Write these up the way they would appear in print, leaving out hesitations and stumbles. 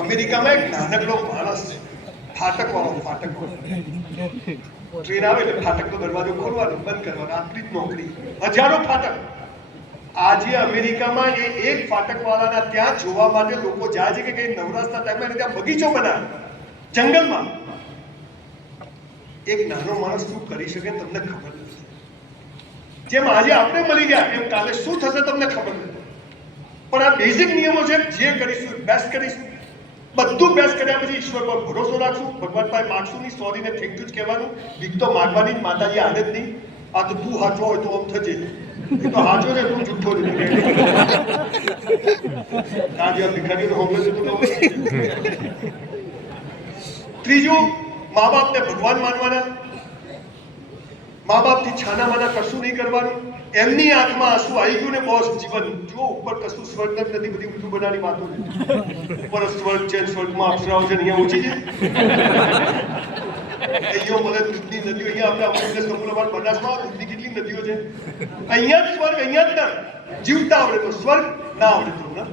અમેરિકામાં એક નાનકડો માણસ છે, ફાટકવાળો. ટ્રેન આવે એટલે ફાટકનો દરવાજો ખોલવાનો, બંધ કરવાનો, આટલી જ નોકરી. હજારો ફાટક. આજે અમેરિકામાં એક ફાટકવાળાના ત્યાં જોવા માટે લોકો જાય છે કે નવરાત્રના ટાઈમે ત્યાં બગીચો બનાવે જંગલમાં. એક નાનો માણસ શું કરી શકે તમને ખબર નથી. જેમ આજે આપણે મળી ગયા એમ કાલે શું થશે તમને ખબર નથી. પણ આ બેઝિક નિયમો છે, જે કરીશું બેસ્ટ કરીશું. બધું બેસ્ટ કર્યા પછી ઈશ્વર પર ભરોસો રાખશું, ભગવાન પાસે માગશું નહીં, સોરી ને થેન્ક યુ જ કહેવાનું. ભીખ તો માગવાની જ, માતાજી આદત નહીં. આ તો તું સાચો હોય તો આમ થજે, એ તો સાચો છે તું જુઠ્ઠો નથી. આજે ભિખારીનો હોમલે છે. ત્રીજું, મા બાપને ભગવાન માનવાના. મા બાપથી છાના માના કશું નહીં કરવાનું. એમની આંખમાં આંસુ આવી ગયું ને બોસ જીવન જો ઉપર કશું સ્વર્ગ જ નથી, બધી ઊંધું બનાવી વાતો છે. ઉપર સ્વર્ગ છે, સ્વર્ગમાં અપ્સરાઓ છે, અહીંયા ઓછી છે. અહીંયા મને દૂધની નદીઓ, અહીંયા આપણે અમુક બનાસમાં દૂધની કેટલી નદીઓ છે. અહીંયા જ સ્વર્ગ, અહીંયા જ ના જીવતા આવડે તો સ્વર્ગ, ના આવડે તો ના.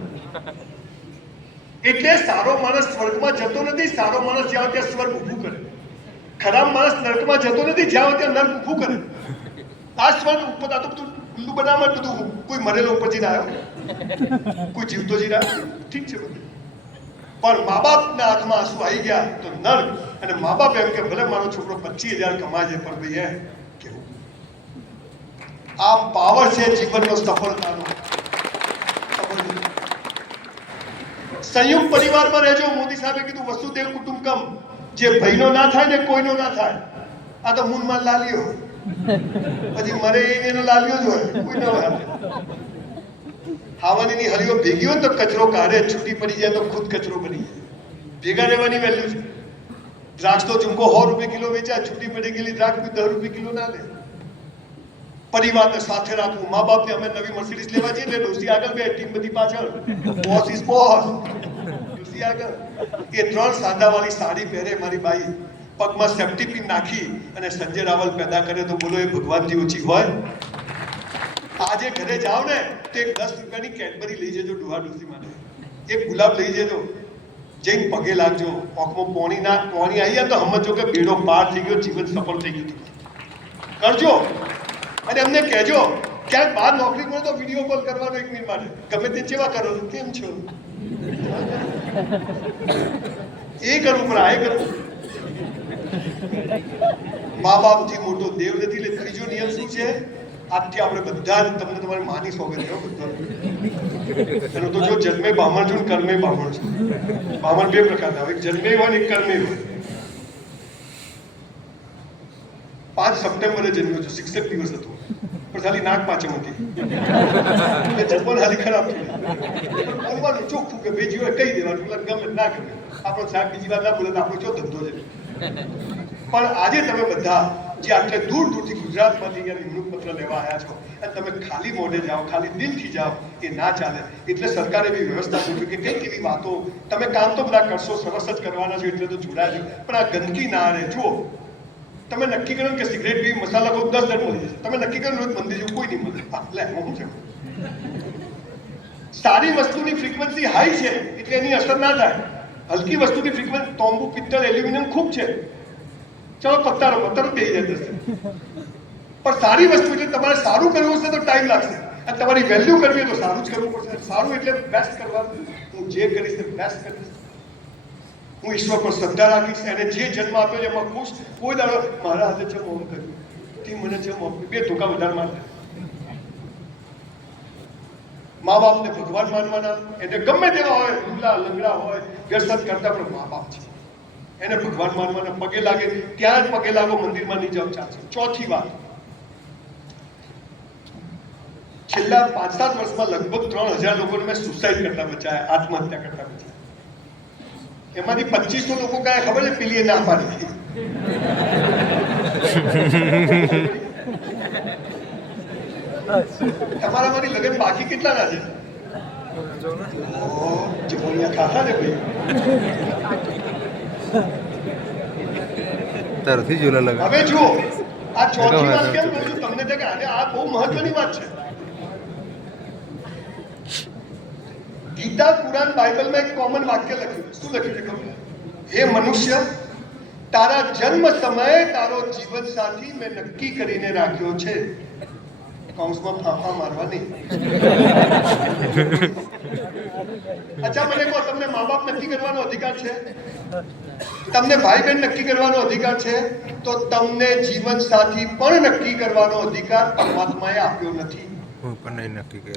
એટલે સારો માણસ સ્વર્ગમાં જતો નથી, સારો માણસ જ્યાં ત્યાં સ્વર્ગ ઊભું કરે. ખરાબ માણસ નર્કમાં જતો નથી, જ્યાં ત્યાં નર્ક ઊભું કરે. આ સ્વર્ગ ઉપર આ તો બધું ઊંધું બનાવવા જ બધું. કોઈ મરેલો ઉપર જઈને આવ્યો, કોઈ જીવતો જઈને આવ્યો, ઠીક છે બધું. પણ મા બાપના હાથમાં આંસુ આવી ગયા તો નર્ક. અને મા બાપ એમ કે ભલે મારો છોકરો 25,000 કમાય છે પણ ભાઈ એમ કેવું. આ પાવર છે જીવનનો સફળતાનો. સંયુક્ત પરિવારમાં રહેજો. મોદી સાહેબે કીધું વસુદેવ કુટુંબકમ. જે ભાઈનો ના થાય ને કોઈનો ના થાય. આ તો મૂનમાં લાલ્યો, પછી મરે એનો લાલ્યો જ હોય, કોઈ ન હોય. ખાવાની હરીઓ ભેગી હોય તો કચરો કાઢે, છૂટી પડી જાય તો ખુદ કચરો બની જાય. ભેગા રહેવાની વેલ્યુ છે. દ્રાક્ષ તો ઝુમકો 100 રૂપિયા કિલો વેચાય, છૂટી પડી ગયેલી દ્રાક્ષ 10 રૂપિયા કિલો ના લે. પરિવારને સાથે રાખવું. મા બાપને અમે નવી મર્સિડીઝ લેવા જઈએ એટલે ડોસી આગળ બે, ટીમ બધી પાછળ. બોસ ઇઝ બોસ, ડોસી આગળ. એ 3 સાદાવાળી સાડી પહેરે મારી બાઈ, પગમાં સેફ્ટી પિન નાખી અને સંજય રાવલ પેદા કરે તો બોલો એ ભગવાનથી ઓછી હોય? આજે ઘરે જાઓ ને તો એક 10 રૂપિયાની કેડબરી લઈ જજો ડોહા ડોસી માટે, એક ગુલાબ લઈ જજો, જઈને પગે લાગજો. આંખમાં પોણી આવી જાય તો સમજો કે બેડો પાર થઈ ગયો, જીવન સફળ થઈ ગયું. કરજો. અને એમને કહેજો ક્યાંક બહાર નોકરી કરો તો વિડીયો કોલ કરવાનો 1 મિનિટ માટે. ગમે તે સેવા કરો, કેમ છો, એ કરવું પણ આ કરવું. મા બાપથી મોટો દેવ નથી. એટલે ત્રીજો નિયમ શું છે? આજથી આપણે બધા તમને તમારી માની સોગંદ છે બધા. એનો તો જો જન્મે બ્રાહ્મણ છું, કર્મે બ્રાહ્મણ છું. બ્રાહ્મણ 2 પ્રકારના હોય, એક જન્મે હોય ને એક કર્મે હોય. 5 સપ્ટેમ્બરે જન્મ્યો છું, 66 દિવસ હતો, પણ ખાલી નાક પાચમ હતી. જન્મ ખાલી ખરાબ થઈ બોલવાનું ચોખ્ખું કે ભાઈ જીવો કહી દેવાનું, ગમે ના ગમે. આપણો સાહેબ બીજી વાર ના બોલે તો આપણો કયો ધંધો છે. પણ આજે તમે બધા જે આટલે દૂર દૂરથી ગુજરાતમાંથી અહીંયા નિમણૂક પત્ર લેવા આવ્યા છો અને તમે ખાલી મોઢે જાઓ, ખાલી દિલથી જાઓ, એ ના ચાલે. એટલે સરકારે એવી વ્યવસ્થા ગોઠવી કે કંઈક એવી વાતો તમે કામ તો બધા કરશો, સરસ જ કરવાના છો એટલે તો જોડાજો, પણ આ ગંદકી ના રહે. જુઓ, તમે નક્કી કર્યું કે સિગરેટ પી મસાલા ખાવ 10 દંડ મળી જશે, તમે નક્કી કર્યું રોજ મંદિર જેવું કોઈ નહીં મળે. એટલે હું છે સારી વસ્તુની ફ્રીક્વન્સી હાઈ છે એટલે એની અસર ના થાય. હલકી વસ્તુની ફ્રીક્વન્સી તાંબુ, પિત્તળ, એલ્યુમિનિયમ ખૂબ છે, ચલો પત્તા રમો, તરત થઈ જશે. પણ સારી વસ્તુ એટલે તમારે સારું કરવું હશે તો ટાઈમ લાગશે, અને તમારી વેલ્યુ કરવી તો સારું જ કરવું પડશે. સારું એટલે બેસ્ટ કરવાનું. હું જે કરીશ તે બેસ્ટ કરીશ. હું ઈશ્વર પર શ્રદ્ધા રાખીશ. એને જે જન્મ આપ્યો છે એમાં ખુશ. કોઈ દાડો મારા હાથે છે મોમ કર્યું, તી મને છે મોમ, 2 ધોકા વધારે મારશે. મા બાપને ભગવાન માનવાના. એને ગમે તેવા હોય, લુગડા લંગડા હોય, વ્યસન કરતા, પણ મા બાપ છે, એને ભગવાન માનવાના. પગે લાગે ત્યાં જ પગે લાગો, મંદિરમાં નહીં જાઓ ચાલશે. ચોથી વાત, છેલ્લા 5-7 વર્ષમાં લગભગ 3000 લોકોને મેં સુસાઇડ કરતા બચાયા, આત્મહત્યા કરતા બચાયા. એમાંથી 2500 લોકો કાંઈ ખબર છે પેલી ના પાડી. તમારામાંથી લગ્ન બાકી કેટલા ના છે? ખાતા ને ભાઈ. હવે જુઓ, આ ચોથી વાત કેમ કહું છું તમને કે આ બહુ મહત્વની વાત છે. ગીતા, કુરાન, બાઇબલમાં એક કોમન વાક્ય લખ્યું. શું લખ્યું છે ખબર? હે મનુષ્ય, તારા જન્મ સમયે તારો જીવન સાથી મેં નક્કી કરીને રાખ્યો છે. કૌંસમાં ફાંફા મારવાની. અચ્છા મને કહો, તમને મા બાપ નક્કી કરવાનો અધિકાર છે? તમને ભાઈ બહેન નક્કી કરવાનો અધિકાર છે? તો તમને જીવન સાથી પણ નક્કી કરવાનો અધિકાર પરમાત્માએ આપ્યો નથી. નક્કી કરે.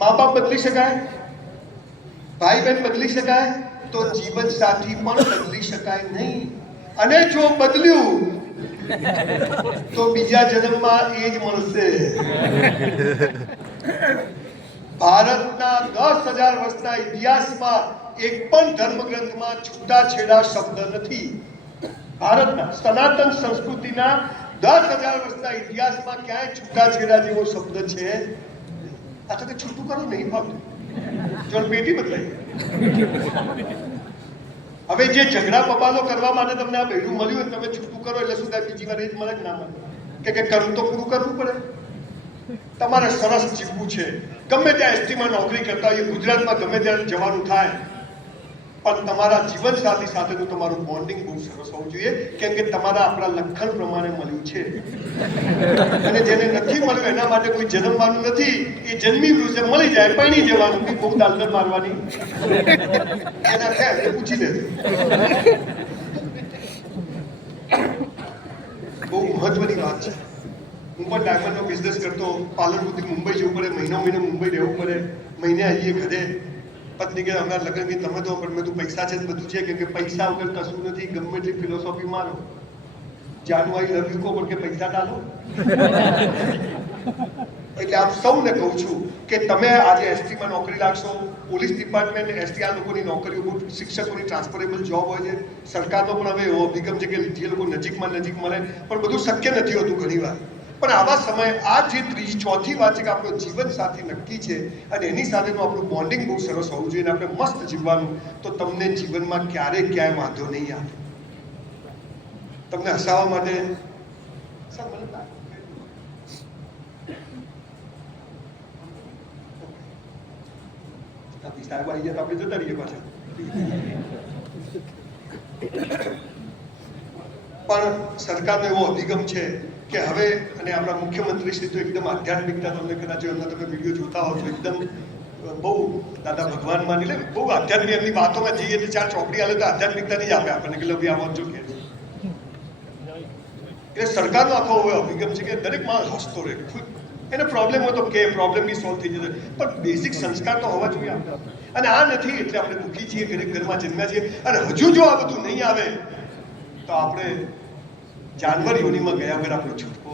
મા બાપ બદલી શકાય, ભાઈ બહેન બદલી શકાય, તો જીવન સાથી પણ બદલી શકાય નહીં. અને જો બદલ્યું તો બીજા જન્મમાં એ જ મળશે. ભારતના 10,000 વર્ષના ઇતિહાસમાં એક પણ ધર્મગ્રંથમાં છૂટાછેડા શબ્દ નથી. ભારતના સનાતન સંસ્કૃતિના 10,000 વર્ષના ઇતિહાસમાં ક્યાંય છૂટાછેડા જેવો શબ્દ છે? આ તો કે છૂટું કરો નહીં ફાવતું, જો પેટી બદલાઈ. હવે જે ઝઘડા બબાલો કરવા માટે તમને આ બૈરું મળ્યું, તમે છૂટું કરો એટલે શું થાય? બીજી વાર એ જ મળે જ ના મળે કે કરવું તો પૂરું કરવું પડે. તમારે સરસ જીવવું છે, ગમે ત્યાં એસટીમાં નોકરી કરતા હોય, ગુજરાતમાં ગમે ત્યાં જવાનું થાય, પણ તમારા જીવન સાથી સાથેનું તમારું બોન્ડિંગ બહુ સરસ હોવું જોઈએ, કેમ કે તમારા આપણા લખન પ્રમાણે મળ્યું છે. અને જેને નથી મળ્યું એના માટે કોઈ જન્મવાનું નથી. એ જન્મી ગયું છે, મળી જાય, પૈણી જવાનું, બહુ દાલદર મારવાની એના છે એ પૂછી લેજો. બહુ મહત્વની વાત છે. હું પણ ડાયમંડનો બિઝનેસ કરતો, પાલનપુરથી મુંબઈ જવું પડે, મહિનો મુંબઈ રહેવું પડે, મહિને આવીએ ઘરે. પત્ની કે અમારા લગ્ન કી તમે તો પણ મેં તું પૈસા છે બધું છે, કેમ કે પૈસા વગર કશું નથી. ગમે એટલી ફિલોસોફી મારો, જાનુ આઈ લવ યુ કહો પણ કે પૈસા ડાલો. એટલે આપ સૌને કહું છું કે તમે આજે એસટીમાં નોકરી લાગશો, પોલીસ ડિપાર્ટમેન્ટ, એસટી, આ લોકોની નોકરીઓ બહુ, શિક્ષકોની ટ્રાન્સફરેબલ જોબ હોય છે. સરકારનો પણ હવે એવો અભિગમ છે કે જે લોકો નજીકમાં નજીક મળે, પણ બધું શક્ય નથી હોતું ઘણી વાર. પણ આવા સમયે આ જે ત્રીજી ચોથી વાત છે કે આપણો જીવન સાથી નક્કી છે અને એની સાથેનું આપણું બોન્ડિંગ બહુ સરસ હોવું જોઈએ, આપણે મસ્ત જીવવાનું, તો તમને જીવનમાં ક્યારેય ક્યાંય વાંધો નહીં આવે. તમને હસાવવા માટે સાહેબ આવી જાય તો આપણે જતા રહીએ પાછા. પણ સરકારનો એવો અભિગમ છે કે હવે, અને આપણા મુખ્યમંત્રી શ્રી તો એકદમ આધ્યાત્મિકતા, તમને કદાચ એમના તમે વિડીયો જોતા હો તો એકદમ બહુ દાદા ભગવાન માની લે, બહુ આધ્યાત્મિક. એમની વાતોમાં જઈએ તો 4 ચોપડી હાલે તો આધ્યાત્મિકતાની જ આપે આપણને કે ભાઈ આ વાંચો કે. એટલે સરકારનો આખો હવે અભિગમ છે કે દરેક માણસ હસતો રહે. એને પ્રોબ્લેમ હોય તો કે પ્રોબ્લેમ બી સોલ્વ થઈ જશે, પણ બેઝિક સંસ્કાર તો હોવા જોઈએ આપણા. અને આ નથી એટલે આપણે દુઃખી છીએ, ગરીબ ઘરમાં જન્મ્યા છીએ. અને હજુ જો આ બધું નહીં આવે તો આપણે જાનવર યોનિમાં ગયા વગર આપણો છૂટકો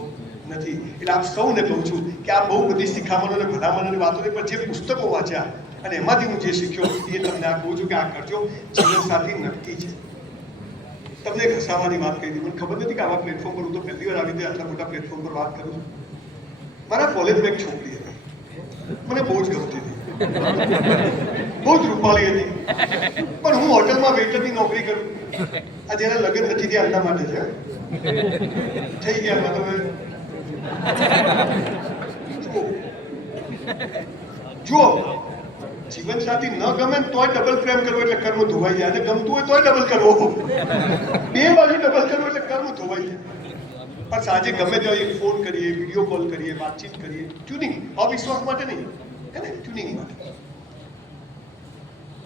નથી. એટલે આપ સૌને કહું છું કે આ બહુ બધી શિખામણો અને ભલામણોની વાતો નહીં, પણ જે પુસ્તકો વાંચ્યા અને એમાંથી હું જે શીખ્યો એ તમને આ કહું છું કે આ કરજો. જીવન સાથી નક્કી છે. તમને એક હસાવવાની વાત કહી હતી. મને ખબર નથી કે આવા પ્લેટફોર્મ પર હું તો પહેલી વાર આવી રીતે આટલા મોટા પ્લેટફોર્મ પર વાત કરું છું. મારા કોલેજમાં એક છોકરી હતી, મને બહુ જ ગમતી હતી, બહુ જ રૂપાળી હતી, પણ હું હોટલમાં વેઇટરની નોકરી કરું. આ જેના લગ્ન નથી થયા એમના માટે છે, થઈ ગયા એમાં તમે જુઓ. જીવન સાથી ન ગમે તોય ડબલ પ્રેમ કરવો એટલે કર્મ ધોવાઈ જાય, અને ગમતું હોય તોય ડબલ કરવો, બે બાજુ ડબલ કરવો એટલે કર્મ ધોવાઈ જાય. પણ સાંજે ગમે ત્યાં એક ફોન કરીએ, વિડીયો કોલ કરીએ, વાતચીત કરીએ, ટ્યુનિંગ, અવિશ્વાસ માટે નહીં, હે ને, ટ્યુનિંગ માટે.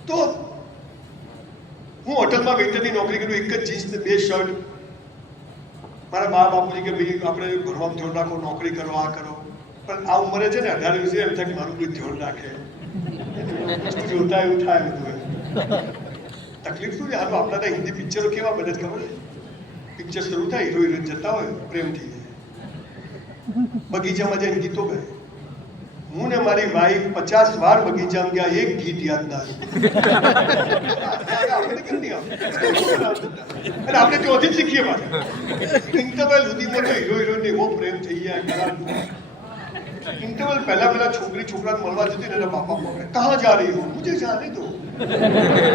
તો હું હોટલમાં વેઇટરની નોકરી કરું, એક જ જીન્સ ને 2 શર્ટ. મારા બા બાપુજી કે ભાઈ આપણે ભણવાનું ધ્યાન રાખો, નોકરી કરો, આ કરો. પણ આ ઉંમરે છે ને 18 વર્ષે એમ થાય કે મારું કોઈ ધ્યાન રાખે, વસ્તુ જોતા એવું થાય બધું. તકલીફ શું છે? હાલો આપણા હિન્દી પિક્ચરો કેવા બને ખબર છે? પિક્ચર શરૂ થાય, હીરો હિરોઈન જતા હોય, પ્રેમ થઈ જાય, બગીચામાં જઈને ગીતો ગાય. હું ને મારી વાઈફ 50 વાર બગીચામાં ગયા, એક ગીત યાદ ના આવ્યું. અને આપણે ત્યાંથી જ શીખીએ પાછા. ઇન્ટરવલ સુધીમાં તો હીરો હિરોઈન એવો પ્રેમ થઈ જાય. ઇન્ટરવલ પહેલા છોકરી છોકરાને મળવા જતી ને, એના બાપા પકડે, કહા જા રહી હું, મુझे जाने दो.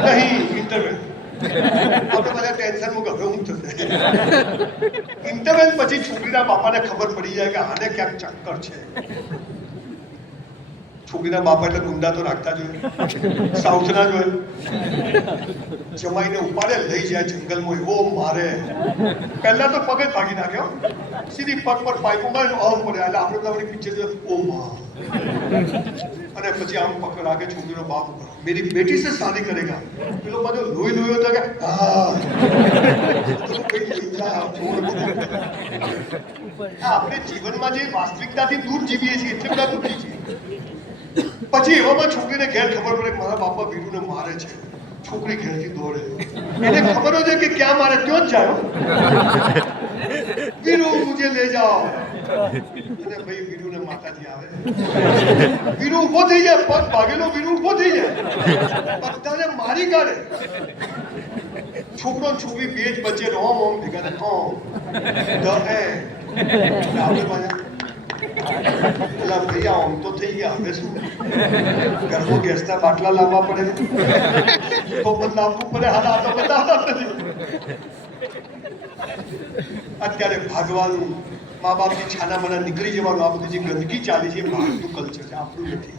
નહીં, ઇન્ટરવલ. આપણે બધા ટેન્શનમાં ગભરાવું થશે. ઇન્ટરવલ પછી છોકરીના બાપાને ખબર પડી જાય કે આને ક્યાંક ચક્કર છે. છોકરીના બાપા એટલે ગુંડા તો રાખતા જોઈએ, સાઉથના જોઈએ. જમાઈને ઉપાડે લઈ જાય જંગલમાં, એવો મારે. પહેલા તો પગ જ ભાગી નાખ્યો, સીધી પગ પર પાઇપ ઉગાડીને ઓમ પડે. એટલે આપણે તો પિક્ચર જોઈએ, ઓ માં. અને પછી આમ પકડ રાખે છોકરીનો બાપ ઉપર, મેરી બેટી સે શાદી કરેગા. પેલો બધો લોહી લોહી હતો કે આપણે જીવનમાં જે વાસ્તવિકતાથી દૂર જીવીએ છીએ એટલે બધા દુઃખી છીએ. પછી એવામાં છોકરીને ઘેર ખબર પડે કે મારા બાપા વીરુને મારે છે. છોકરી ઘેરથી દોડે, એને ખબર હોય કે ક્યાં મારે ત્યાં જ જાય. વીરુ મુજે લે જાઓ. અને ભાઈ વીરુને માતાજી આવે, વીરુ ઉભો થઈ જાય, પગ ભાગેલો વીરુ ઉભો થઈ જાય, બધાને મારી કાઢે. છોકરો છોકરી બે જ બચ્ચે ઓમ ઓમ ભેગા થાય. આપણે પાછા પેલા ભાઈ આમ તો થઈ ગયા, હવે શું ઘરમાં ગેસના બાટલા લાવવા પડે, તો લાવવું પડે. હાલ આ તો બતાવતા નથી. અત્યારે ભાગવાનું, મા બાપની છાનામાના નીકળી જવાનું, આ બધી જે ગંદકી ચાલી છે એ બહારનું કલ્ચર છે, આપણું નથી.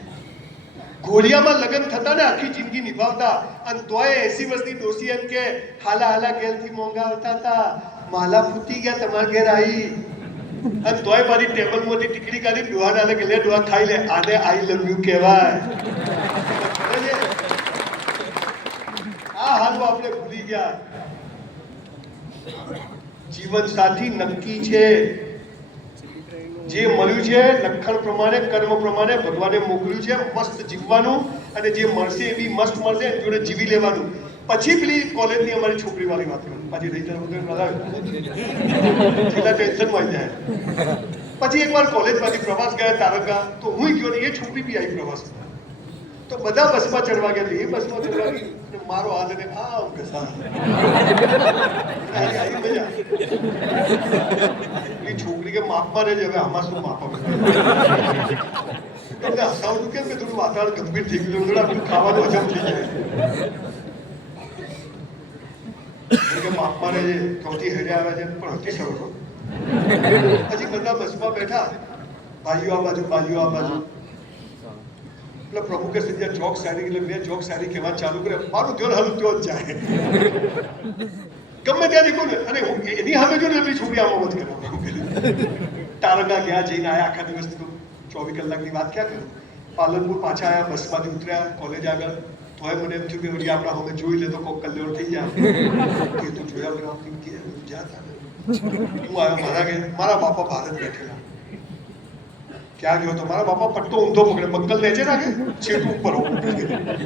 ઘોડિયામાં લગ્ન થતા ને આખી જિંદગી નિભાવતા, અને તોય 80 વર્ષની ડોસી એમ કે હાલા હાલા ગેલથી મોંઘા આવતા હતા, માલા ફૂટી ગયા તમારા ઘેર આવી. અને તોય મારી ટેબલ માંથી ટીકડી કાઢી ડોહા નાલે કે લે ડોહા ખાઈ લે, આને આઈ લવ યુ કહેવાય. આ હાલ આપણે ભૂલી ગયા. જીવન સાથી નક્કી છે, જે મળ્યું છે લખણ પ્રમાણે કર્મ પ્રમાણે ભગવાને મોકલ્યું છે મસ્ત જીવવાનું, અને જે મળશે એવી મસ્ત મળશે એની જોડે જીવી લેવાનું. પછી પેલી કોલેજની અમારી છોકરી વાળી વાત કરું, પાછી રહી સીધા ટેન્શનમાં આવી જાય. પછી એકવાર કોલેજમાંથી પ્રવાસ ગયા તારકા, તો હું ગયો ને એ છોકરી બી આવી પ્રવાસ. તો બધા બસમાં ચડવા ગયા, એ બસમાં ચડવા ગઈ, મારો હાથ અને આમ ઘસા છોકરી કે માપમાં રહેજે, હવે આમાં શું માપ આવે. તમને હસાવતું કેમ કે થોડું વાતાવરણ ગંભીર થઈ ગયું, થોડા બધું ખાવાનું હજમ થઈ જાય. માપમાં રહેજે, ચોથી હેડે આવે છે પણ હતી સરખો. પછી બધા બસમાં બેઠા, ભાઈઓ આ બાજુ, ભાઈઓ આ બાજુ. એટલે પ્રમુખે સીધા જોક સારી, એટલે મેં જોક સારી કહેવા ચાલુ કરે, મારું ધ્યાન હાલું ત્યાં જ જાય. ગમે ત્યાંથી કોને, અને એની સામે જો ને એમની છોકરી આમાં મત કરવા. તારંગા ગયા, જઈને આવ્યા, આખા દિવસ તો 24 કલાકની વાત ક્યાં કરું. પાલનપુર પાછા આવ્યા, બસમાંથી ઉતર્યા કોલેજ આગળ, તોય મને એમ થયું કે વળી આપણા હવે જોઈ લે તો કોક કલ્યાણ થઈ જાય. કે તું જોયા વગર જ્યાં હું આવ્યો મારા ઘેર, મારા બાપા ભારત બેઠેલા. ક્યાં ગયો તો મારા બાપા પટ્ટો ઊંધો પકડે, બંકલ નીચે નાખે, છેટ ઉપર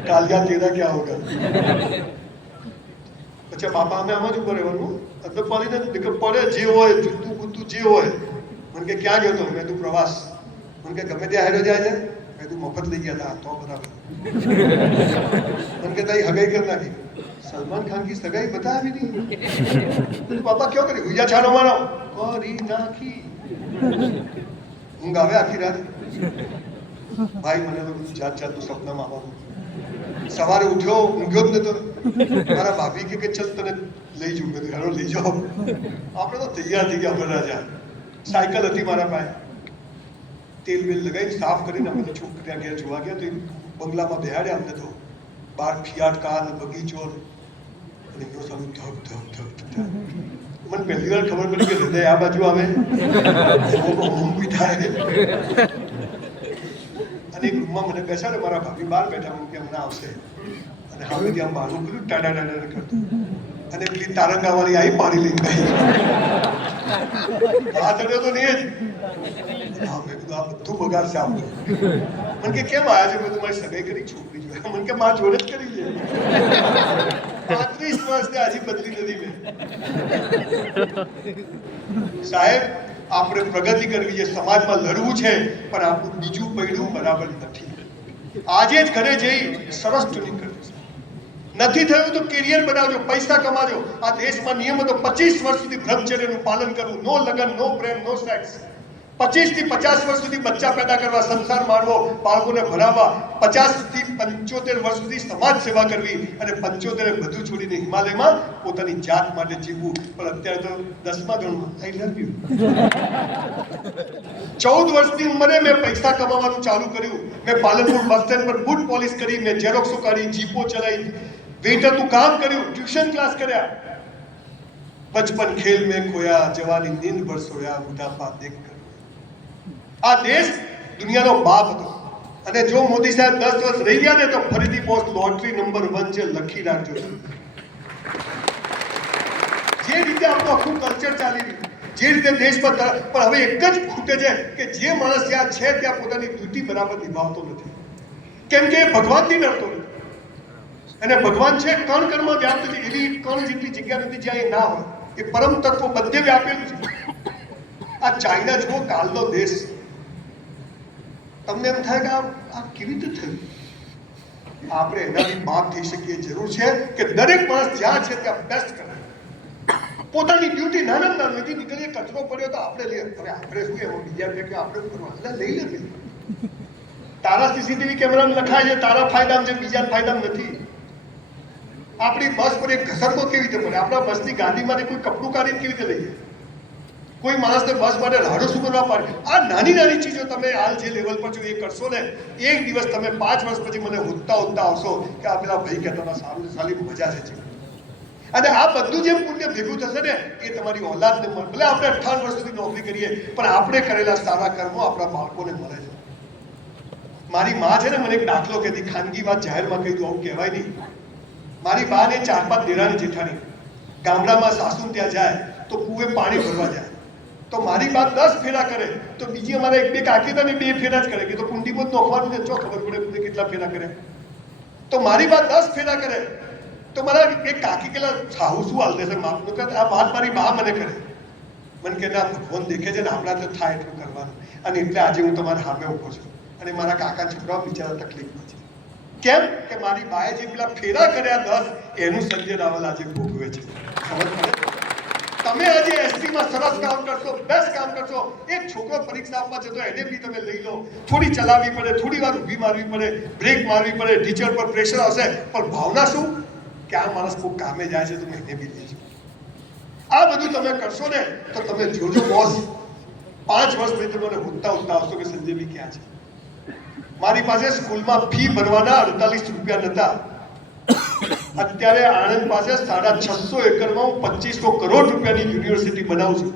કાલિયા તેરા ક્યાં હોગા. પછી બાપા અમે આમાં જ ઉપર રહેવાનું, અંદર પાડીને પડે જે હોય, જૂતું ગુતું જે હોય. મને કે ક્યાં ગયો તો? મેં તું પ્રવાસ. મને કે ગમે ત્યાં હેરો જાય છે? મેં તું મફત લઈ ગયા હતા, તો બરાબર. મને કે તારી હગાઈ કરી નાખી. સલમાન ખાન કી સગાઈ બતાવી નહીં. પાપા ક્યાં કરી? હુયા છાનો માનો કરી નાખી. ઊંઘ આવે આખી રાત. ભાઈ મને તો બધું જાત જાતનું સપનામાં આવવાનું. સવારે ઉઠ્યો, ઊંઘ્યો જ નતો. મારા ભાભી કે ચલ તને લઈ જઉં. મેં હેરો લઈ જાઓ. આપણે તો તૈયાર થઈ ગયા રાજા. સાયકલ હતી મારા પાસે, તેલ બેલ લગાવીને સાફ કરીને અમે તો છોકરા ઘેર જોવા ગયા તો બંગલામાં બેહાડ્યા અમને. તો બહાર ફિયાટ કાર, બગીચો, અને એમનો સામે ધક ધક ધક. મને પહેલી વાર ખબર પડી કે હૃદય આ બાજુ આવે, ઊંઘ થાય. અને એક રૂમમાં મને બેસાડે, મારા ભાભી બહાર બેઠા, હું કે હમણાં આવશે. અને હવે ત્યાં બહારનું કર્યું, ટાડા ટાડા કરતું. અને પેલી તારંગાવાળી આવી પાણી લઈને ગઈ. આ ચડ્યો તો નહીં જ. હા, મેં કીધું આ બધું બગાડશે આપણું. મને કે કેમ આવ્યા છે? મેં તમારી સગાઈ કરી છોકરી જોયા. મને કે મારા જોડે જ કરી છે. 35 વર્ષથી હજી બદલી નથી મેં. સાહેબ, આપણે પ્રગતિ કરવી છે, સમાજમાં લડવું છે, પણ આપણું બીજું પૈડું બરાબર નથી. આજે જ ઘરે જઈ સરસ ટ્યુનિંગ કરજો. નથી થયું તો કેરિયર બનાવજો, પૈસા કમાજો. આ દેશમાં નિયમ હતો 25 વર્ષ સુધી બ્રહ્મચર્યનું પાલન કરવું, નો લગન, નો પ્રેમ, નો સેક્સ. 25 થી 50 વર્ષ સુધી બચ્ચા પેદા કરવા, સંસાર માણવો, બાળકોને ભણાવવા, 50 થી 75 વર્ષ સુધી સમાજ સેવા કરવી અને 75 બધું છોડીને હિમાલયમાં પોતાની જાત માટે જીવવું. પણ અત્યારે તો 10મા ધોરણમાં આઈ લવ યુ. 14 વર્ષની ઉંમરે મેં પૈસા કમાવાનું ચાલુ કર્યું. મેં પાલનપુર બસ સ્ટેન્ડ પર બૂટ પોલિશ કરી, મેં ઝેરોક્સો કાઢી, જીપો ચલાવી, વેઇટરનું કામ કર્યું, ટ્યુશન ક્લાસ કર્યા. બચપન ખેલ में खोया, जवानी नींद भर सोया, बुढ़ापा देख कर. આ દેશ દુનિયાનો બાપ હતો અને જો મોદી સાહેબ 10 વર્ષ રહી ગયા ને તો ફરીથી પોસ્ટ લોટરી નંબર 1 છે, લખી રાખજો. જે રીતે આપણું આખું કલ્ચર ચાલી રહ્યું, જે રીતે દેશમાં, પણ હવે એક જ ખૂટે છે કે જે માણસ ત્યાં છે ત્યાં પોતાની ડ્યુટી બરાબર નિભાવતો નથી, કેમ કે એ ભગવાનથી ડરતો નથી. અને ભગવાન છે કણ કણમાં વ્યાપ્ત છે, એવી કણ જેટલી જગ્યા નથી જ્યાં એ ના હોય. એ પરમ તત્વ બધે વ્યાપેલું છે. આ ચાઇના જુઓ, કાલનો દેશ. તમને એમ થાય કે આ કેવી રીતે થયું? આપણે એનાથી બાપ થઈ શકીએ. જરૂર છે કે દરેક માણસ જ્યાં છે ત્યાં બેસ્ટ કરે, પોતાની ડ્યુટી. નાના નાની નીકળીએ, કચરો પડ્યો તો આપણે લઈએ. અરે આપણે શું એમાં બીજા કે આપણે કરવા લઈ લે. તારા સીસીટીવી કેમેરામાં લખાય છે તારા ફાયદામાં છે, બીજા ફાયદામાં નથી. આપણી બસ પર એક ઘસરકો કેવી રીતે પડે? આપણા બસની ગાડીમાંથી કોઈ કપડું કાઢીને કેવી રીતે લઈએ? કોઈ માણસને બસ માટે રાડો શું કરવા પાડે? આ નાની નાની ચીજો તમે હાલ જે લેવલ પર છો એ કરશો ને, એક દિવસ તમે 5 વર્ષ પછી મને હોદતા આવશો કે આ પેલા ભાઈ કહેતા હતા સારું સારી મજા છે. અને આ બધું જે પુણ્ય ભેગું થશે ને એ તમારી ઓલાદને મળે. ભલે આપણે 58 વર્ષ સુધી નોકરી કરીએ પણ આપણે કરેલા સારા કર્મો આપણા બાળકોને મળે છે. મારી માં છે ને મને એક દાખલો કહેતી, ખાનગી વાત જાહેરમાં કહી દઉં, આવું કહેવાય નહીં. મારી બા ને 4-5 દેરાણી જેઠાણી ગામડામાં સાસુ ત્યાં જાય તો કુએ પાણી ભરવા જાય તો મારી બા 10 ફેરા કરે તો બીજી અમારા 1-2 કાકી હતા ને 2 ફેરા જ કરે કે તો કુંડીમાં જ નોખવાનું છે, ચો ખબર પડે કુને કેટલા ફેરા કરે. તો મારી બા 10 ફેરા કરે તો મારા એક કાકી કેલા સાહુ શું હાલ દેશે માપનું કે આ વાત મારી બા મને કરે. મને કે ના ભગવાન દેખે છે ને આપણા તો થાય એટલું કરવાનું. અને એટલે આજે હું તમારા સામે ઉભો છું અને મારા કાકા છોકરાઓ બિચારા તકલીફમાં છે. કેમ કે મારી બાએ જે પેલા ફેરા કર્યા 10 એનું સંજય રાવલ આજે ભોગવે છે. ખબર પડે? તમે આજે એસટીમાં સરસ કામ કરશો, બેસ્ટ કામ કરશો. એક છોકરો પરીક્ષા આપવા જતો એને બી તમે લઈ લો, થોડી ચલાવવી પડે, થોડી વાર ઊભી મારવી પડે, બ્રેક મારવી પડે, ટીચર પર પ્રેશર આવશે, પણ ભાવના શું કે આ માણસ કોઈ કામે જાય છે તમે એને બી લેજો. આ બધું તમે કરશો ને તો તમે જોજો બોસ 5 વર્ષ પછી તમને હોદતા આવશો કે સંજયભાઈ ક્યાં છે. મારી પાસે સ્કૂલમાં ફી ભરવાના 48 રૂપિયા નતા. અત્યારે આણંદ પાસે 650 એકરમાં હું 2500 કરોડ રૂપિયાની યુનિવર્સિટી બનાવું છું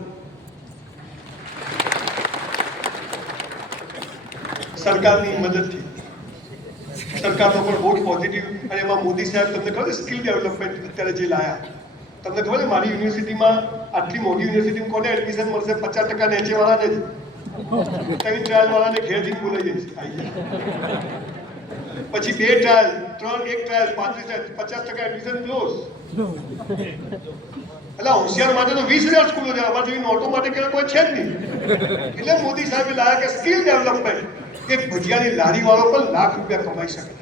સરકારની મદદથી. સરકારનો પણ બહુ પોઝિટિવ. અને એમાં મોદી સાહેબ તમને ખબર છે સ્કિલ ડેવલપમેન્ટ અત્યારે જે લાયા, તમને ખબર છે મારી યુનિવર્સિટીમાં આટલી મોટી યુનિવર્સિટીમાં કોને એડમિશન મળશે? 50% નીચે વાળાને જ. કઈ ટ્રાયલ વાળાને ઘેરથી બોલાઈ જઈશ પછી 2 ટ્રાયલ 3 1 ટ્રાયલ 35 50% એડમિશન ક્લોઝ. એટલે હોશિયાર માટે તો 20,000 સ્કૂલો છે, અમારા જેવી નોટો માટે કે કોઈ છે જ નહીં. એટલે મોદી સાહેબે લાયા કે સ્કિલ ડેવલપમેન્ટ. એક ભજીયાની લારી વાળો પણ લાખ રૂપિયા કમાઈ શકે.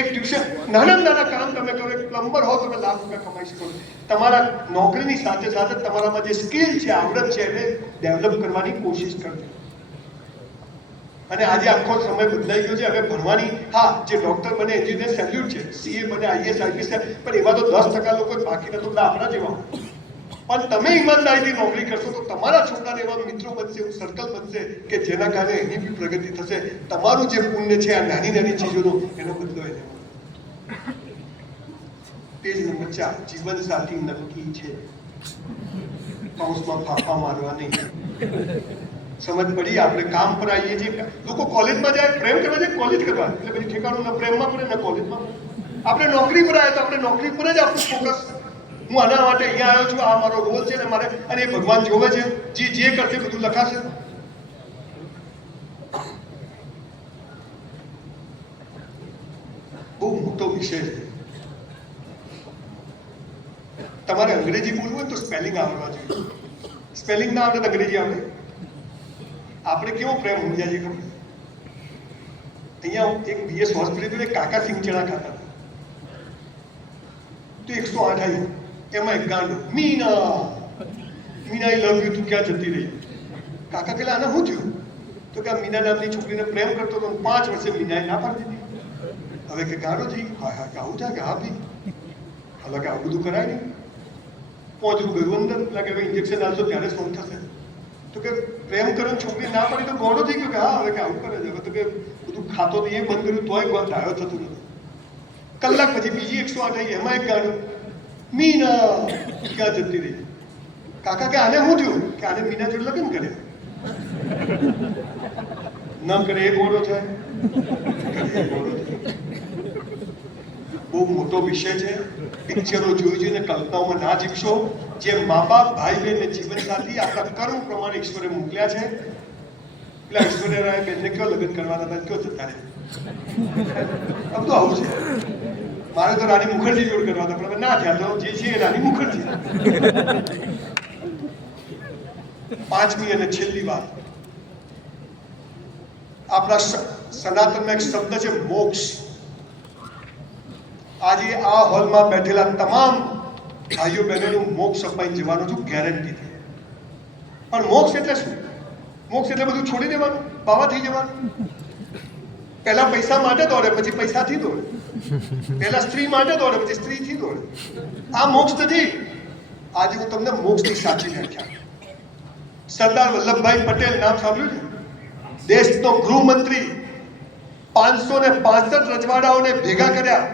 એક ટ્યુશન નાના કામ તમે કરો, એક પ્લમ્બર હો તમે લાખ રૂપિયા કમાઈ શકો. તમારા નોકરીની સાથે સાથે તમારામાં જે સ્કિલ છે, આવડત છે એને ડેવલપ કરવાની કોશિશ કરજો. અને આજે આખો સમય બદલાઈ ગયો છે. હવે ભણવાની, હા જે ડોક્ટર બને એન્જિનિયર સેલ્યુટ છે, સીએ બને, આઈએસ આઈપીએસ, પણ એવા તો 10% લોકો બાકી નથી આપણા જેવા. પણ તમે ઈમાનદારીથી નોકરી કરશો તો તમારા છોકરાને એવા મિત્રો બનશે, એવું સર્કલ બનશે કે જેના કારણે એની બી પ્રગતિ થશે. તમારું જે પુણ્ય છે આ નાની નાની ચીજોનો એનો બદલો એને. પેજ નંબર 4, જીવન સાથી નક્કી છે, પાઉસમાં ફાફા મારવા નહીં. સમજ પડી? આપણે કામ પર આવીએ છીએ. લોકો કોલેજમાં જાય પ્રેમ કરવા જાય, કોલેજ કરવા એટલે પછી ઠેકાણું ના પ્રેમમાં પડે ના કોલેજમાં. આપણે નોકરી પર આવ્યા તો આપણે નોકરી પર જ આપણું ફોકસ. હું આના માટે અહીંયા આવ્યો છું, આ મારો રોલ છે ને મારે, અને એ ભગવાન જોવે છે, જે કરશે બધું લખાશે. બહુ મોટો વિષય છે. તમારે અંગ્રેજી બોલવું હોય તો સ્પેલિંગ આવડવા જોઈએ. સ્પેલિંગ ના આવડે તો અંગ્રેજી આવડે. આપણે કેવો પ્રેમ સમજ્યા છે ખબર? અહીંયા એક બીએસ હોસ્પિટલ કાકા સિંગચણા ખાતા તો 108 આવી, એમાં એક ગાંડો મીના આઈ લવ યુ તું ક્યાં જતી રહી. કાકા પેલા આને શું થયું? તો કે આ મીના નામની છોકરીને પ્રેમ કરતો હતો, 5 વર્ષે મીનાએ ના પાડી દીધી. હવે કે ગાડો થઈ ગયો. હા હા આવું થાય કે હા ભાઈ, હાલાકે આવું બધું કરાય નહીં. પહોંચવું ગયું અંદર, પેલા કે ઇન્જેક્શન આવશો ત્યારે જ ફોન થશે. તો કે પ્રેમ કરીને છોકરી ના પાડી તો ગોળો થઈ ગયો કે હા હવે કે આવું કરે છે. હવે તો કે બધું ખાતો તો એ બંધ કર્યું તોય ધાયો થતું નથી. કલાક પછી બીજી 108 આવી, એમાં એક ગાડું મીના ક્યાં જતી રહી. કાકા કે આને શું થયું? કે આને મીના જોડે લગ્ન કર્યા. ન કરે એ ગોળો થાય, કરે એ ગોળો થાય. બહુ મોટો વિષય છે. પિક્ચરો જોઈ જોઈને કલ્પનાઓમાં ના જીવશો. જે મા બાપ, ભાઈ બહેન ને જીવન સાથી આપણા કર્મ પ્રમાણે ઈશ્વરે મોકલ્યા છે. પેલા ઈશ્વરે રાય બેનને કયો લગ્ન કરવાના હતા, કયો જતા રહે. આમ તો આવું છે. મારે તો રાણી મુખર્જી જોડે કરવા હતા, પણ ના થયા. તો જે છે એ રાણી મુખર્જી. 5મી અને છેલ્લી વાત, આપણા સનાતનમાં એક શબ્દ છે મોક્ષ. આજે આ હોલમાં બેઠેલા તમામ ભાઈઓ બહેનોનું મોક્ષ અપાઈ જવાનું છું ગેરંટીથી. પણ મોક્ષ એટલે શું? મોક્ષ એટલે બધું છોડી દેવાનું, બાવા થઈ જવાનું. પહેલા પૈસા માટે દોડે, પછી પૈસાથી દોડે. પહેલા સ્ત્રી માટે દોડે, પછી સ્ત્રીથી દોડે. આ મોક્ષ નથી. આજે હું તમને મોક્ષની સાચી વ્યાખ્યા. સરદાર વલ્લભભાઈ પટેલ નામ સાંભળ્યું છે? દેશનો ગૃહમંત્રી. 565 રજવાડાઓને ભેગા કર્યા.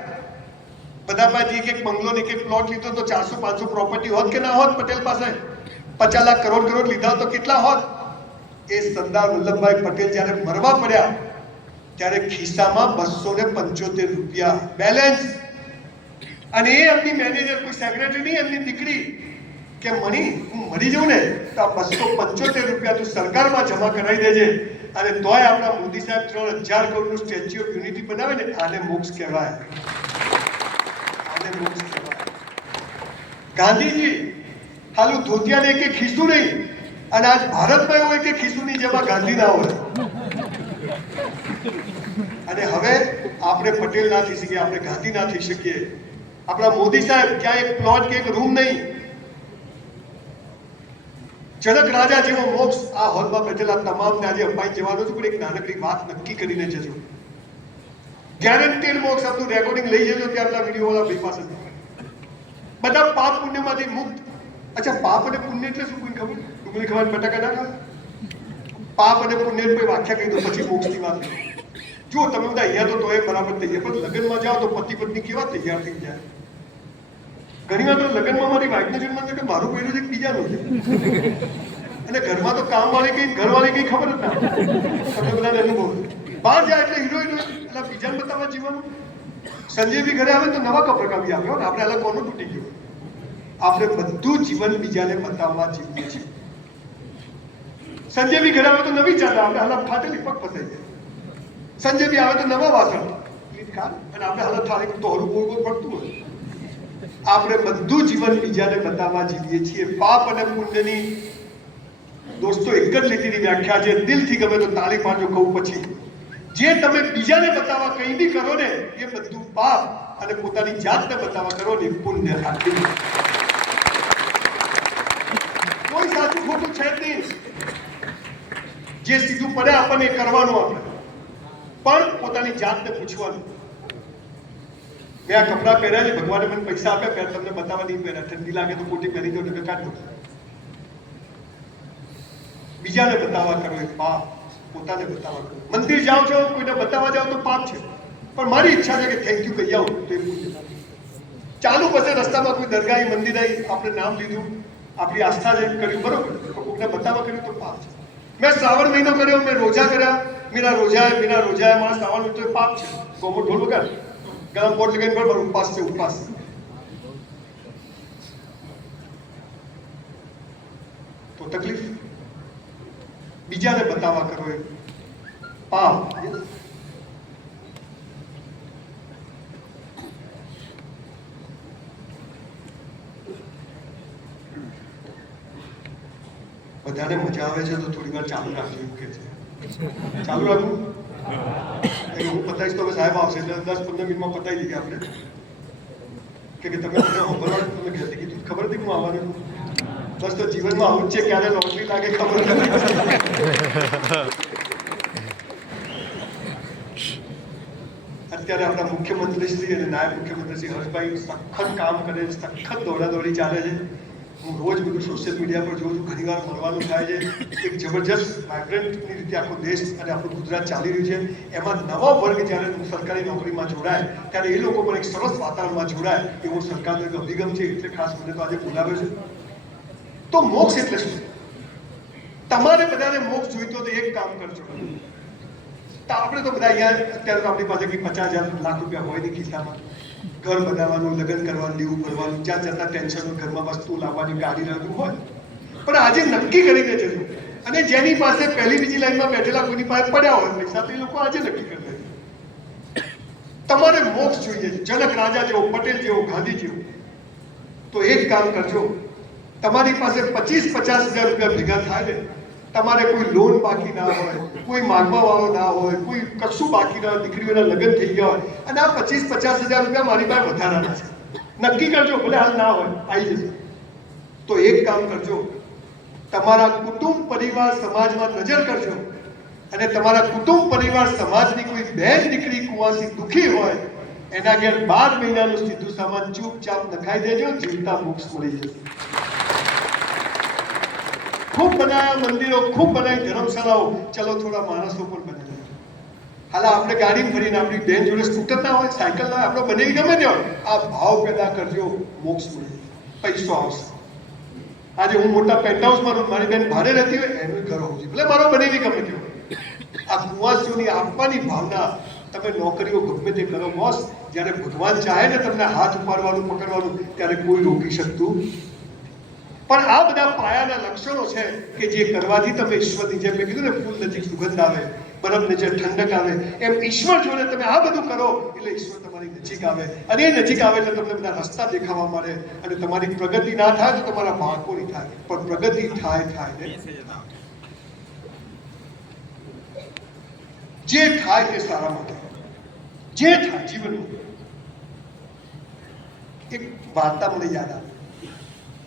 બધા પાસે એક બંગલો ને એક પ્લોટ લીધો તો 400-500 પ્રોપર્ટી હોત કે ના હોત? પટેલ પાસે 50 લાખ કરોડ લીધા તો કેટલા હોત? એ સરદાર વલ્લભભાઈ પટેલ જ્યારે મરવા પડ્યા ત્યારે ખિસ્સામાં 275 રૂપિયા બેલેન્સ. અને એ એમની મેનેજર, કોઈ સેક્રેટરી નહીં, એમની દીકરી કે મણી હું મરી જાઉં ને તો આ 275 રૂપિયા તું સરકારમાં જમા કરાવી દેજે. અને તોય આપણા મોદી સાહેબ 3000 કરોડનું સ્ટેચ્યુ ઓફ યુનિટી બનાવે ને, આને મોક્ષ કહેવાય. ગાંધીજી હાલું ધોતિયાને એક ખિસ્સું નહીં, અને આજ ભારતમાં એવું કે ખિસ્સુની જેમાં ગાંધી ના હોય. અને હવે આપણે પટેલ ના થઈ શકીએ, આપણે ગાંધી ના થઈ શકીએ. આપણા મોદી સાહેબ ક્યાં એક પ્લોટ કે એક રૂમ નહીં. જનક રાજા જેવો મોક્ષ આ હોલમાં બેઠેલા તમામને આજે અપાઈ જવાનો છું. પણ એક નાનકડી વાત નક્કી કરીને જજો. ગેરંટેડ મોક્ષ. આપણું રેકોર્ડિંગ લઈ જજો ત્યારના વિડીયો વાળા ભાઈ પાસે. બધા પાપ પુણ્યમાંથી મુક્ત. અચ્છા, પાપ અને પુણ્ય એટલે શું? કોઈ ખબર? ડુંગળી ખવાને બટાકા ના ખાય? પાપ અને પુણ્ય કોઈ વ્યાખ્યા કહી દો, પછી મોક્ષની વાત. જો તમે બધા અહીંયા તો એ બરાબર તૈયાર, પણ લગ્નમાં જાઓ તો પતિ પત્ની કેવા તૈયાર થઈ જાય. ઘણી વાર તો લગ્નમાં મારી વાઈફને જન્મ છે કે મારું પહેર્યું છે બીજાનું છે. અને ઘરમાં તો કામવાળી કઈ ઘરવાળી કઈ ખબર જ ના. તમને બધાને અનુભવ. બહાર જાય એટલે હીરો એટલે બીજાને બતાવવા જીવવાનું. સંજય બી ઘરે આવે તો નવા કપડા કાપી આપ્યો ને. આપણે અલગ કોનું તૂટી ગયું? આપણે બધું જીવન બીજાને બતાવવા જીવીએ છીએ. સંજય બી ઘરે આવે તો નવી ચાલે, આપણે હાલત ફાટેલી પગ ફસાઈ જાય. સંજય બી આવે તો નવા વાસણ અને આપણે હાલત થાળી તો હરું ગોળ ગોળ પડતું હોય. આપણે બધું જીવન બીજાને બતાવવા જીવીએ છીએ. પાપ અને પુણ્યની દોસ્તો એક જ લીટીની વ્યાખ્યા છે. દિલથી ગમે તો તાળી પાડજો કહું પછી. જે તમે બીજાને બતાવવા કંઈ બી કરો ને, એ બધું પાપ, અને પોતાની જાતને બતાવવા કરો ને પુણ્ય. કોઈ સાચું ખોટું છે જ નહીં. જે સીધું પડે આપણને એ કરવાનું. આપણે પણ પોતાની જાતને પૂછવાનું. મેં આ કપડાં પહેર્યા છે, ભગવાને મને પૈસા આપ્યા, તમને બતાવવા નહીં પહેર્યા. ઠંડી લાગે તો કોટી પહેરી દો, ને કાઢ દો. બીજાને બતાવવા કરો એ પાપ, પોતાને બતાવવા કરો. મંદિર જાઓ છો, કોઈને બતાવવા જાઓ તો પાપ છે, પણ મારી ઈચ્છા છે કે થેન્ક યુ કહી આવું તો એ પુણ્ય. ચાલુ બસે રસ્તામાં કોઈ દરગાહ મંદિર આવી, આપણે નામ લીધું, આપણી આસ્થા જે કર્યું બરોબર, પણ કોઈને બતાવવા કર્યું તો પાપ છે. મેં શ્રાવણ મહિનો કર્યો, મેં રોજા કર્યા, મીના રોજા મારા શ્રાવણ મહિનો એ પાપ છે. ગોમો ઢોલ વગાડ, ગરમ પોટ લગાવીને બરોબર ઉપવાસ છે, ઉપવાસ. તો તકલીફ બીજાને બતાવવા કરો એ પાપ. બધાને મજા આવે છે તો થોડી વાર ચાલુ રાખજો એવું કે છે. ચાલુ રાખવું હું પતાવીશ તો સાહેબ આવશે એટલે 10-15 મિનિટમાં પતાવી દઈએ આપણે. કે તમે સાંભળવાનું તમે ઘરેથી કીધું ખબર હતી હું આવવાનું. બસ તો જીવનમાં આવું જ છે, ક્યારે નોકરી લાગે ખબર નથી. અત્યારે આપણા મુખ્યમંત્રી શ્રી અને નાયબ મુખ્યમંત્રી શ્રી હર્ષભાઈ સખત કામ કરે છે, સખત દોડાદોડી ચાલે છે. હું રોજ બધું સોશિયલ મીડિયા પર જોઉં છું, ઘણીવાર મળવાનું થાય છે. એક જબરજસ્ત વાઇબ્રન્ટની રીતે આખો દેશ અને આપણું ગુજરાત ચાલી રહ્યું છે. એમાં નવા વર્ગ જ્યારે સરકારી નોકરીમાં જોડાય ત્યારે એ લોકો પણ એક સરસ વાતાવરણમાં જોડાય એવો સરકારનો એક અભિગમ છે. એટલે ખાસ મને તો આજે બોલાવ્યો છે. તો મોક્ષ એટલે શું? તમારે બધાને મોક્ષ જોઈતો તો એક કામ કરજો. તો આપણે તો બધા અહીંયા અત્યારે તો આપણી પાસે 50,000 લાખ રૂપિયા હોય નહીં ખિસ્સામાં. ઘર બનાવવાનું, લગ્ન કરવાનું, દેવું ભરવાનું, જાત જાતના ટેન્શનો, ઘરમાં વસ્તુ લાવવાની, ગાડી લાવવાનું હોય. પણ આજે નક્કી કરીને જજો. અને જેની પાસે પહેલી બીજી લાઈનમાં બેઠેલા કોઈની પાસે પડ્યા હોય પૈસા, તો એ લોકો આજે નક્કી કરી લેજો. તમારે મોક્ષ જોઈએ છે, જનક રાજા જેવો, પટેલ જેવો, ગાંધી જેવો. તો એક કામ કરજો, તમારી પાસે 25-50,000 રૂપિયા ભેગા થાય ને, તમારે કોઈ લોન બાકી ના હોય, કોઈ માગવા વાળો ના હોય, કોઈ કશું બાકી ના હોય, દીકરીઓના લગ્ન થઈ ગયા હોય, અને આ 25-50,000 રૂપિયા મારી પાસે વધારાના છે, નક્કી કરજો, ભલે હાલ ના હોય, આવી જશે. તો એક કામ કરજો, તમારા કુટુંબ પરિવાર સમાજમાં નજર કરજો, અને તમારા કુટુંબ પરિવાર સમાજની કોઈ બહેન દીકરી કુવાસી દુખી હોય, એના ઘેર 12 મહિનાનું સીધું સામાન ચૂપચાપ નખાઈ દેજો, જીવતા મોક્ષ મળી જશે. ખૂબ બનાવ્યા મંદિરો, ખૂબ બનાવી ધર્મશાળાઓ, ચલો થોડા માણસો પણ બનાવી. હાલ આપણે ગાડી ફરીને આપણી બેન જોડે સ્કૂટર ના હોય, સાયકલ ના હોય, આપણે બનેવી ગમે તે હોય, આ ભાવ પેદા કરજો, મોક્ષ મળે, પૈસો આવશે. આજે હું મોટા પેન્ટ હાઉસમાં રહું, મારી બેન ભાડે રહેતી હોય, એનું ઘર હોવું જોઈએ, ભલે મારો બનેવી ગમે તે હોય. આ કુવાસીઓની આપવાની ભાવના, તમે નોકરીઓ ગમે તે કરો બોસ, જ્યારે ભગવાન ચાહે ને તમને હાથ ઉપાડવાનું, પકડવાનું, ત્યારે કોઈ રોકી શકતું. પણ આ બધા પાયાના લક્ષણો છે કે જે કરવાથી તમે ઈશ્વરની જેમ કીધું ને, ફૂલ નજીક સુગંધ આવે, બરફ નીચે ઠંડક આવે, એમ ઈશ્વર જોડે તમે આ બધું કરો એટલે ઈશ્વર તમારી નજીક આવે, અને એ નજીક આવે એટલે તમને બધા રસ્તા દેખાવા મળે, અને તમારી પ્રગતિ ના થાય તો તમારા બાળકોની થાય, પણ પ્રગતિ થાય ને જે થાય તે સારા માટે, જે થાય જીવનમાં. એક વાર્તા મને યાદ આવે.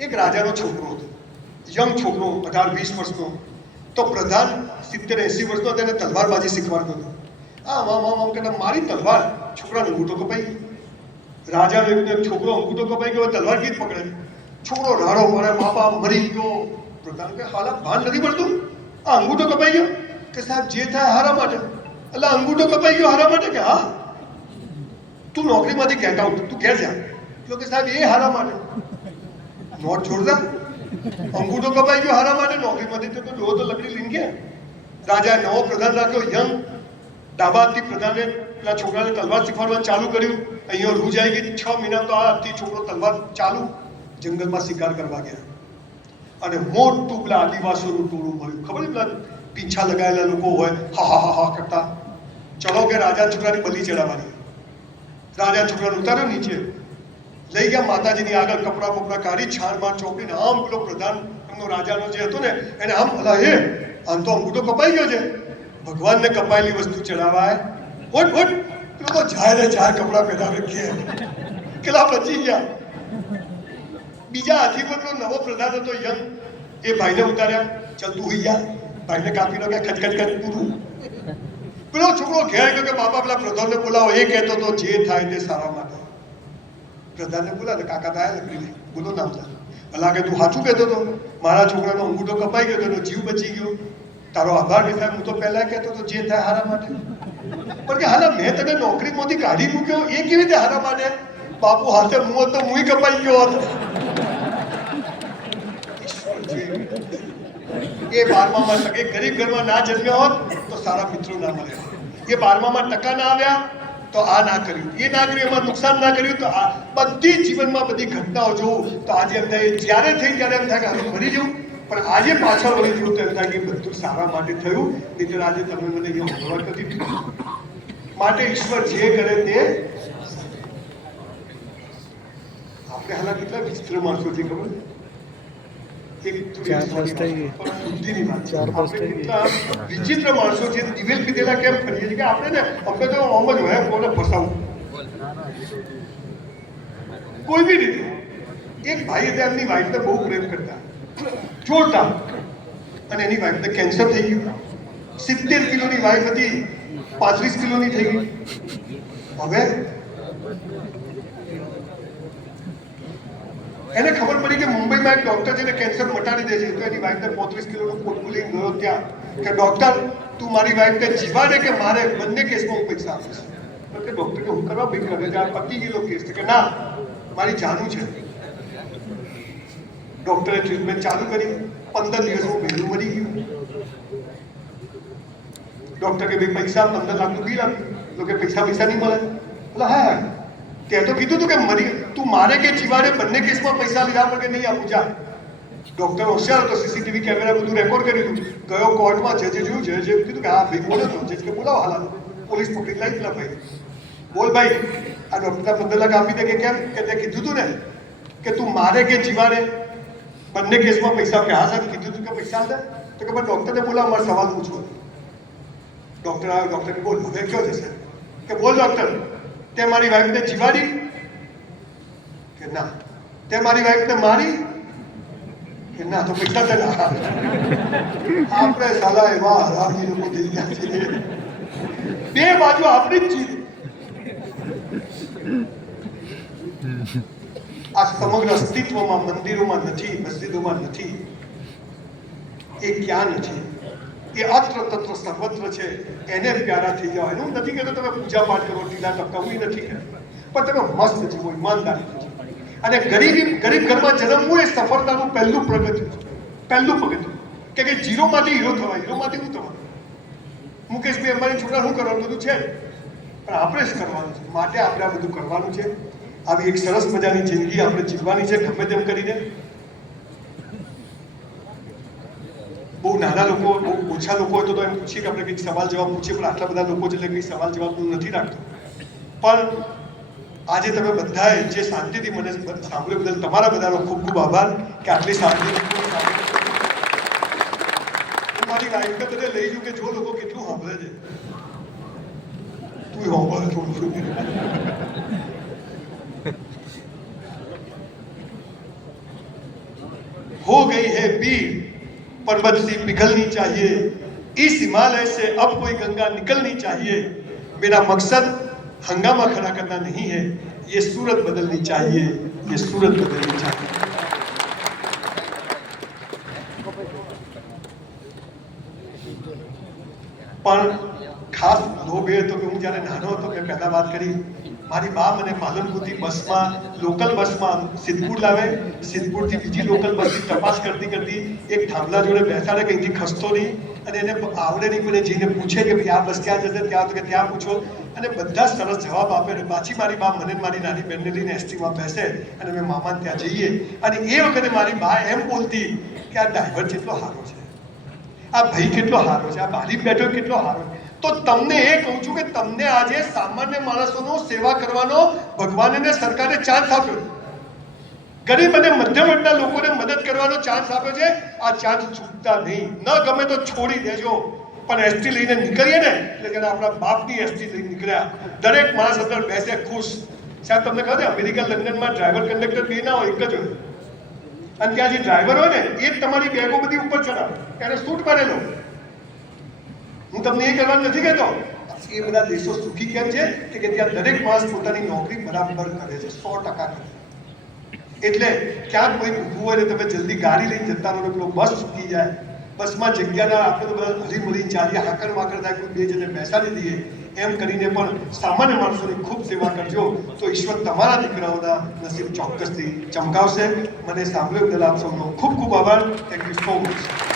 એક રાજાનો છોકરો હતો, યંગ છોકરો, 18-20 વર્ષનો. તો પ્રધાન 70-80 વર્ષનો તેને તલવારબાજી શીખવાડતો હતો. આમ કરતા મારી તલવાર, છોકરાનો અંગૂઠો કપાઈ ગયો. રાજાનો એક છોકરો અંગૂઠો કપાઈ ગયો, તલવાર કીધ પકડે. છોકરો રાડો મારે, મા બાપ મરી ગયો. પ્રધાન કે હાલા ભાન નથી પડતું, આ અંગૂઠો કપાઈ ગયો? કે સાહેબ જે થાય હારા માટે. એટલે અંગૂઠો કપાઈ ગયો હારા માટે? કે હા, તું નોકરીમાંથી ગેટ આઉટ, તું ઘેર જા. કે સાહેબ એ હારા માટે. નોટ છોડતા, અંગૂઠો કપાઈ ગયો હારા માટે, નોકરીમાંથી તો ડોહો તો લકડી લઈને ગયા. રાજાએ નવો પ્રધાન રાખ્યો, યંગ, ડાબા હાથથી પ્રધાને પેલા છોકરાને તલવાર શીખવાડવાનું ચાલુ કર્યું. અહીંયા રૂજ આવી ગઈ, 6 મહિના તો આ હાથથી છોકરો તલવાર ચાલુ. જંગલમાં શિકાર કરવા ગયા, અને મોટું પેલા આદિવાસીઓનું ટોળું મળ્યું. ખબર પેલા પીંછા લગાવેલા લોકો હોય, હા કરતા. ચલો કે રાજા છોકરાની બલી ચડાવવાની. રાજા છોકરાને ઉતાર્યો નીચે, લઈ ગયા માતાજીની આગળ, કપડા બપડા કાઢી, છાણમાં ચોપડીને આમ પેલો પ્રધાન એમનો રાજાનો જે હતો ને, એને આમ હલા, આમ તો અંગૂઠો કપાઈ ગયો છે, ભગવાનને કપાયેલી વસ્તુ ચડાવાય? ઓટ પેલો તો જાય કપડા પહેરાવે કે કેટલા બચી ગયા. બીજા હાથી પર પેલો નવો પ્રધાન હતો યંગ, એ ભાઈને ઉતાર્યા, ચાલ તું હોઈ જા, ભાઈને કાપી લો, કે ખચખચ પૂરું. પેલો છોકરો ઘેર ગયો કે બાપા પેલા પ્રધાનને બોલાવો, એ કહેતો તો જે થાય તે સારા માટે. પ્રધાનને બોલાવે, કાકા થાય લકડી લઈ, બોલો નામ થાય. ભલા કે તું સાચું કહેતો હતો, મારા છોકરાનો અંગૂઠો કપાઈ ગયો, તેનો જીવ બચી ગયો, તારો આભાર કે સાહેબ, હું તો પહેલા કહેતો હતો જે થાય હારા માટે. પણ કે હાલા મેં તને નોકરીમાંથી કાઢી મૂક્યો, એ કેવી રીતે હારા માટે? બાપુ હાથે મું હતો, મું કપાઈ ગયો હતો. એ 12માં એ ગરીબ ઘરમાં ના જન્મ્યો હોત તો સારા મિત્રો ના મળે. એ 12માં ટકા ના આવ્યા તો આ ના કર્યું, એ ના કર્યું, એમાં નુકસાન ના કર્યું, તો આ બધી જીવનમાં બધી ઘટનાઓ જોઉં તો આજે એમ થાય, જ્યારે થઈ ત્યારે એમ થાય કે હવે મરી જવું, પણ આજે પાછળ વળી જવું તો એમ થાય કે બધું સારા માટે થયું. નહીં આજે તમે મને અહીંયા હોમવર્ક નથી દીધું. માટે ઈશ્વર જે કરે તે. આપણે હાલા કેટલા વિચિત્ર માણસો છે ખબર? વિચિત્ર માણસો છે, દિવેલ પીધેલા કેમ ફરીએ છીએ કે આપણે ને, આપણે તો આમ જ હોય કોને ફસાવું કોઈ બી રીતે. એક ભાઈ હતા, એમની વાઈફને બહુ પ્રેમ કરતા, જોરદાર. અને એની વાઈફને કેન્સર થઈ ગયું. 70 કિલોની વાઈફ હતી, 35 કિલોની થઈ ગઈ. હવે એને ખબર પડી કે મુંબઈમાં એક ડોક્ટર છે ને કેન્સર મટાડી દે છે. તો એની વાઈફને 35 કિલોનું પોટકું લઈને ગયો ત્યાં કે ડોક્ટર તું મારી વાઈફને જીવાડે કે મારે બંને કેસમાં હું પૈસા આપીશ. તો કે ડોક્ટર કે હું કરવા ભાઈ કરે છે, આ પતી ગયેલો કેસ છે. કે ના, મારી જાનું છે. ડોક્ટરે ટ્રીટમેન્ટ ચાલુ કરી. 15 દિવસમાં વહેલું મરી ગયું. ડોક્ટર કે ભાઈ પૈસા 15 લાખનું બિલ આપ્યું. તો કે પૈસા નહીં મળે. બોલા હા તે તો કીધું તું કે મરી તું મારે કે જીવાડે બંને કેસમાં પૈસા લીધા પણ કે નહીં આપું જા. ડોક્ટર હોશિયાર હતો, સીસીટીવી કેમેરા બધું રેકોર્ડ કર્યું હતું. ગયો કોર્ટમાં જજે જોયું, જજે કીધું કે હા ભાઈ બોલો તો. જજ કે બોલાવો હાલ પોલીસ પકડી લાવી પેલા ભાઈ. બોલ ભાઈ આ ડોક્ટર 15 લાખ આપી દે કે કેમ? કે તે કીધું તું ને કે તું મારે કે જીવાડે બંને કેસમાં પૈસા. કે હા સાહેબ કીધું તું કે પૈસા દે. તો કે ભાઈ ડોક્ટરને બોલાવો, મારે સવાલ પૂછવો. ડોક્ટર આવ્યો. ડોક્ટર કે બોલ હવે કયો જશે? કે બોલ ડોક્ટર તે મારી વાઈફને જીવાડી? કે ના. તે મારી વાઈફને મારી? કે ના. તો પૈસા દે ના. આપણે સાલા એવા હરામી લોકો થઈ ગયા છીએ, બે બાજુ આપણી જ ચીજ. આ સમગ્ર અસ્તિત્વમાં મંદિરોમાં નથી, મસ્જિદોમાં નથી. એ ક્યાં નથી? એ અત્ર તત્ર સર્વત્ર છે. એને પ્યારા થઈ જાવ. એનું નથી કહેતો તમે પૂજા પાઠ કરો, ટીલા ટપકાવું, નથી કહેતો. પણ તમે મસ્ત જીવો, ઈમાનદારી. અને ગરીબ ઘરમાં જન્મવું એ સફળતાનું પહેલું પગથિયું છે. પહેલું પગથિયું કે ઝીરોમાંથી હીરો થવાય. હીરોમાંથી શું થવાનું? મુકેશભાઈ અંબાણી છોકરા શું કરવાનું? બધું છે પણ આપણે જ કરવાનું છે. માટે આપણે આ બધું કરવાનું છે. આવી એક સરસ મજાની જિંદગી આપણે જીવવાની છે ગમે તેમ કરીને. બહુ નાના લોકો, બહુ ઓછા લોકો હોય તો એમ પૂછીએ કે આપણે કંઈક સવાલ જવાબ પૂછીએ, પણ આટલા બધા લોકો છે એટલે કંઈ સવાલ જવાબ હું નથી રાખતો. પણ આજે તમે બધાએ જે શાંતિથી મને સાંભળ્યું બદલ તમારા બધાનો ખૂબ ખૂબ આભાર કે આટલી શાંતિથી હું મારી લાઈફને બધે લઈ જઉં કે જો લોકો કેટલું સાંભળે છે. તું સાંભળે થોડું. हो गई है पीर पर्वत सी पिघलनी चाहिए, इस हिमालय से अब कोई गंगा निकलनी चाहिए. मेरा मकसद हंगामा खड़ा करना नहीं है, ये सूरत बदलनी चाहिए, ये सूरत बदलनी चाहिए. પણ ખાસ લોભ એ હતો કે હું જ્યારે નાનો હતો મેં પહેલા વાત કરી મારી બા મને પાલનપુરથી બસમાં લોકલ બસમાં સિદ્ધપુર લાવે. સિદ્ધપુરથી બીજી લોકલ બસની તપાસ કરતી એક થાંભલા જોડે બેસાડે કે અહીંથી ખસતો નહીં. અને એને આવડે નહીં પણ જઈને પૂછે કે ભાઈ આ બસ ક્યાં જશે? ત્યાં તો કે ત્યાં પૂછો. અને બધા સરસ જવાબ આપે. અને પાછી મારી બા મને મારી નાની બહેનને લઈને એસટીમાં બેસે અને અમે મામાને ત્યાં જઈએ. અને એ વખતે મારી બા એમ બોલતી કે આ ડ્રાઈવર કેટલો સારો છે, આ ભાઈ કેટલો સારો છે, આ બારી બેઠો કેટલો સારો છે. તો તમને એ કહું છું કે તમને આજે સામાન્ય માણસોનો સેવા કરવાનો ભગવાન અને સરકારે ચાન્સ આપ્યો. ગરીબ અને મધ્યમ વર્ગના લોકોને મદદ કરવાનો ચાન્સ આપ્યો છે. આ ચાન્સ છૂટતા નહીં. ન ગમે તો છોડી દેજો. પણ એસટી લઈને નીકળીએ ને એટલે કે આપણા બાપની એસટી લઈને નીકળ્યા. દરેક માણસ અંદર બેસે ખુશ. સાહેબ તમને ખબર છે અમેરિકા લંડનમાં ડ્રાઈવર કંડક્ટર બે ના હોય, એક જ હોય. અને ત્યાં જે ડ્રાઈવર હોય ને એ જ તમારી બેગો બધી ઉપર ચડાવે. એને સૂટ મારેલો. હું તમને એ કહેવાનું નથી કહેતો. એ બધા દેશો સુખી કેમ છે કે ત્યાં દરેક માણસ પોતાની નોકરી બરાબર કરે છે, 100% કરે. એટલે ક્યાંક કોઈ ઊભું હોય ને તમે જલ્દી ગાડી લઈને જતા રહો, પેલો બસ ચૂકી જાય. બસમાં જગ્યાના આપણે તો બધા હરી મળી ચાલીએ, હાકર વાકર થાય, કોઈ બે જણે બેસાડી દઈએ. એમ કરીને પણ સામાન્ય માણસોની ખૂબ સેવા કરજો તો ઈશ્વર તમારા દીકરાઓના નસીબ ચોક્કસથી ચમકાવશે. મને સાંભળ્યો બદલ આપ સૌનો ખૂબ ખૂબ આભાર. Thank you so much.